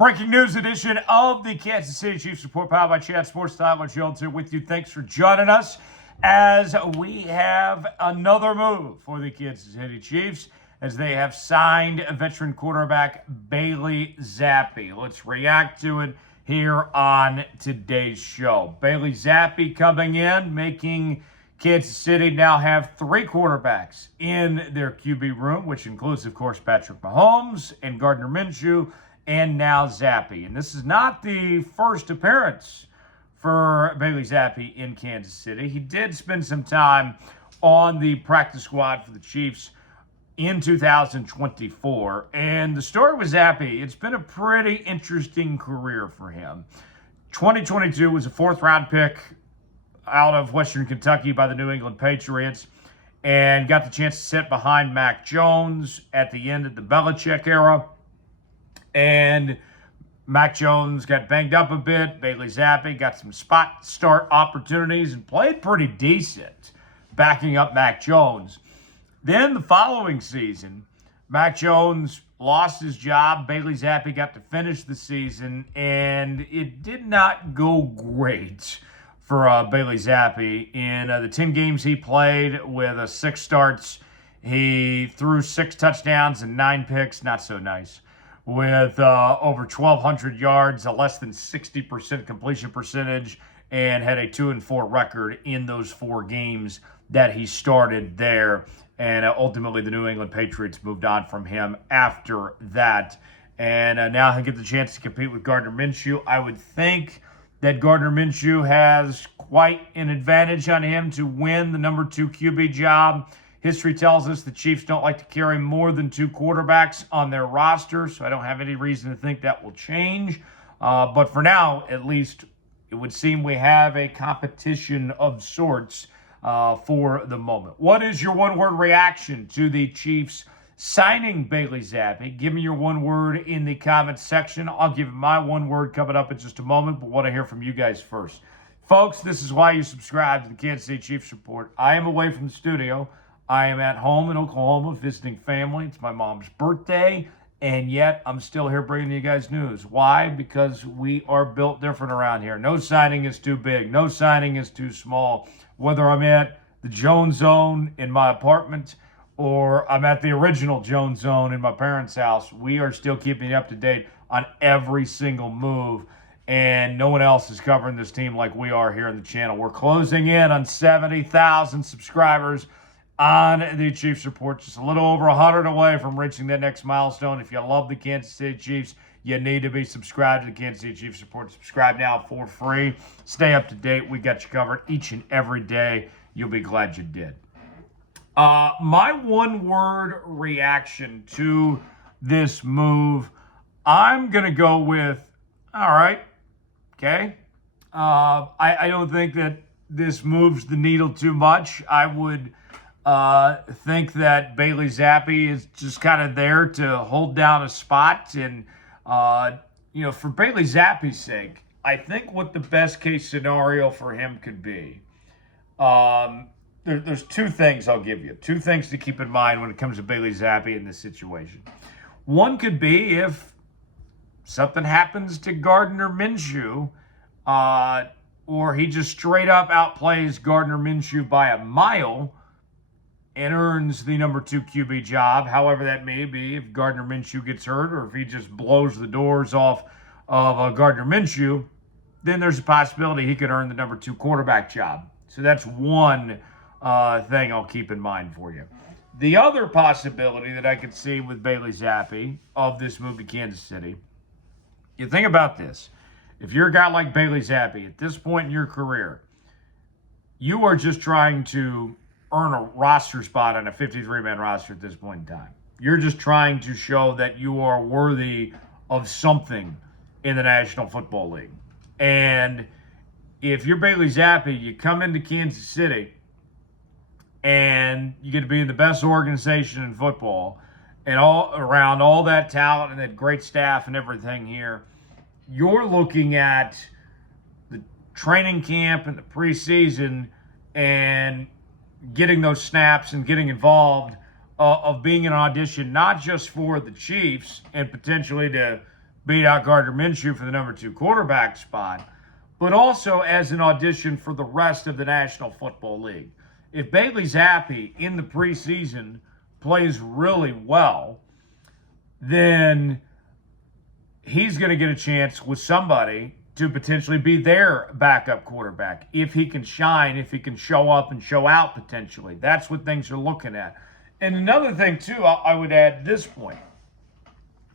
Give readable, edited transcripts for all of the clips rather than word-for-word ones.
Breaking news edition of the Kansas City Chiefs Report, powered by Chat Sports. Tyler Jones here with you. Thanks for joining us as we have another move for the Kansas City Chiefs as they have signed veteran quarterback Bailey Zappe. Let's react to it here on today's show. Bailey Zappe coming in, making Kansas City now have three quarterbacks in their QB room, which includes, of course, Patrick Mahomes and Gardner Minshew, and now Zappe. And this is not the first appearance for Bailey Zappe in Kansas City. He did spend some time on the practice squad for the Chiefs in 2024. And the story with Zappe, it's been a pretty interesting career for him. 2022 was a fourth-round pick out of Western Kentucky by the New England Patriots and got the chance to sit behind Mac Jones at the end of the Belichick era. And Mac Jones got banged up a bit. Bailey Zappe got some spot start opportunities and played pretty decent, backing up Mac Jones. Then the following season, Mac Jones lost his job. Bailey Zappe got to finish the season, and it did not go great for Bailey Zappe. In the 10 games he played with 6 starts, he threw 6 touchdowns and 9 picks. Not so nice. With over 1,200 yards, a less than 60% completion percentage, and had a 2-4 record in those 4 games that he started there. And ultimately, the New England Patriots moved on from him after that. And now he'll get the chance to compete with Gardner Minshew. I would think that Gardner Minshew has quite an advantage on him to win the number 2 QB job. History tells us the Chiefs don't like to carry more than 2 quarterbacks on their roster, so I don't have any reason to think that will change. But for now, at least, it would seem we have a competition of sorts for the moment. What is your one-word reaction to the Chiefs signing Bailey Zappe? Give me your one word in the comments section. I'll give my one word coming up in just a moment, but want to hear from you guys first. Folks, this is why you subscribe to the Kansas City Chiefs Report. I am away from the studio. I am at home in Oklahoma visiting family. It's my mom's birthday, and yet I'm still here bringing you guys news. Why? Because we are built different around here. No signing is too big. No signing is too small. Whether I'm at the Jones Zone in my apartment or I'm at the original Jones Zone in my parents' house, we are still keeping you up to date on every single move, and no one else is covering this team like we are here on the channel. We're closing in on 70,000 subscribers on the Chiefs Report, just a little over 100 away from reaching that next milestone. If you love the Kansas City Chiefs, you need to be subscribed to the Kansas City Chiefs Report. Subscribe now for free. Stay up to date. We got you covered each and every day. You'll be glad you did. My one-word reaction to this move, I'm going to go with, all right, okay. I don't think that this moves the needle too much. I would think that Bailey Zappe is just kind of there to hold down a spot. And, for Bailey Zappe's sake, I think what the best case scenario for him could be, there's 2 things I'll give you. 2 things to keep in mind when it comes to Bailey Zappe in this situation. One could be if something happens to Gardner Minshew, or he just straight up outplays Gardner Minshew by a mile and earns the number 2 QB job, however that may be, if Gardner Minshew gets hurt or if he just blows the doors off of Gardner Minshew, then there's a possibility he could earn the number 2 quarterback job. So that's one thing I'll keep in mind for you. The other possibility that I could see with Bailey Zappe of this move to Kansas City, you think about this. If you're a guy like Bailey Zappe, at this point in your career, you are just trying to earn a roster spot on a 53-man roster at this point in time. You're just trying to show that you are worthy of something in the National Football League. And if you're Bailey Zappe, you come into Kansas City and you get to be in the best organization in football and all around all that talent and that great staff and everything here, you're looking at the training camp and the preseason and getting those snaps and getting involved of being an audition, not just for the Chiefs and potentially to beat out Gardner Minshew for the number 2 quarterback spot, but also as an audition for the rest of the National Football League. If Bailey Zappe in the preseason plays really well, then he's going to get a chance with somebody to potentially be their backup quarterback. If he can shine, if he can show up and show out potentially. That's what things are looking at. And another thing, too, I would add at this point.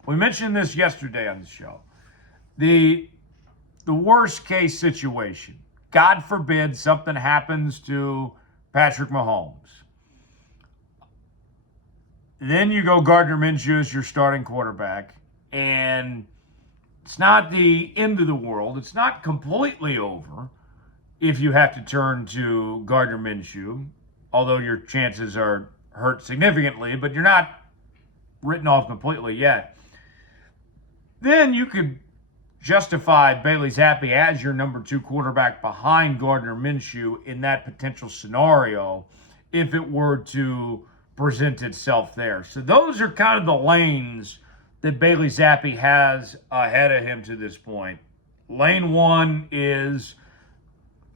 We mentioned this yesterday on the show. The worst case situation. God forbid something happens to Patrick Mahomes. Then you go Gardner Minshew as your starting quarterback. And it's not the end of the world. It's not completely over if you have to turn to Gardner Minshew, although your chances are hurt significantly, but you're not written off completely yet. Then you could justify Bailey Zappe as your number 2 quarterback behind Gardner Minshew in that potential scenario if it were to present itself there. So those are kind of the lanes that Bailey Zappe has ahead of him to this point. Lane 1 is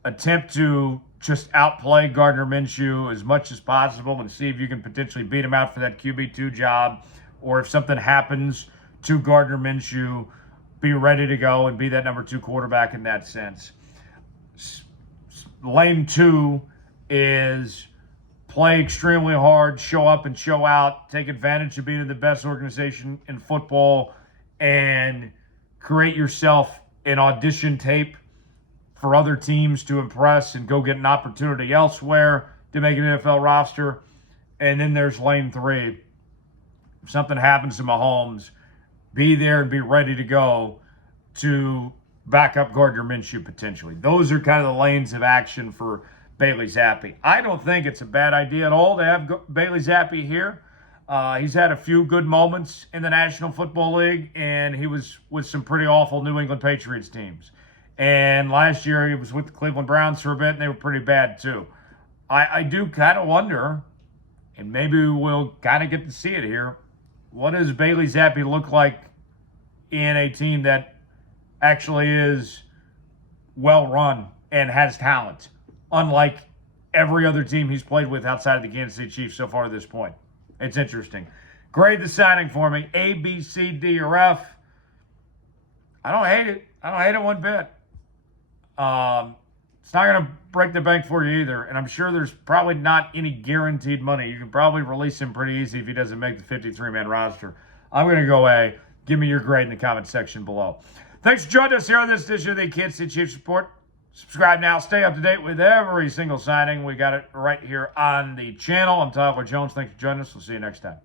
attempt to just outplay Gardner Minshew as much as possible and see if you can potentially beat him out for that QB2 job, or if something happens to Gardner Minshew, be ready to go and be that number 2 quarterback in that sense. Lane 2 is play extremely hard, show up and show out, take advantage of being in the best organization in football, and create yourself an audition tape for other teams to impress and go get an opportunity elsewhere to make an NFL roster. And then there's lane 3. If something happens to Mahomes, be there and be ready to go to back up Gardner Minshew potentially. Those are kind of the lanes of action for Bailey Zappe. I don't think it's a bad idea at all to have Bailey Zappe here. He's had a few good moments in the National Football League, and he was with some pretty awful New England Patriots teams. And last year he was with the Cleveland Browns for a bit, and they were pretty bad too. I do kind of wonder, and maybe we'll kind of get to see it here, what does Bailey Zappe look like in a team that actually is well run and has talent, unlike every other team he's played with outside of the Kansas City Chiefs so far at this point? It's interesting. Grade the signing for me. A, B, C, D, or F. I don't hate it. I don't hate it one bit. It's not going to break the bank for you either, and I'm sure there's probably not any guaranteed money. You can probably release him pretty easy if he doesn't make the 53-man roster. I'm going to go A. Give me your grade in the comment section below. Thanks for joining us here on this edition of the Kansas City Chiefs Report. Subscribe now. Stay up to date with every single signing. We got it right here on the channel. I'm Tyler Jones. Thanks for joining us. We'll see you next time.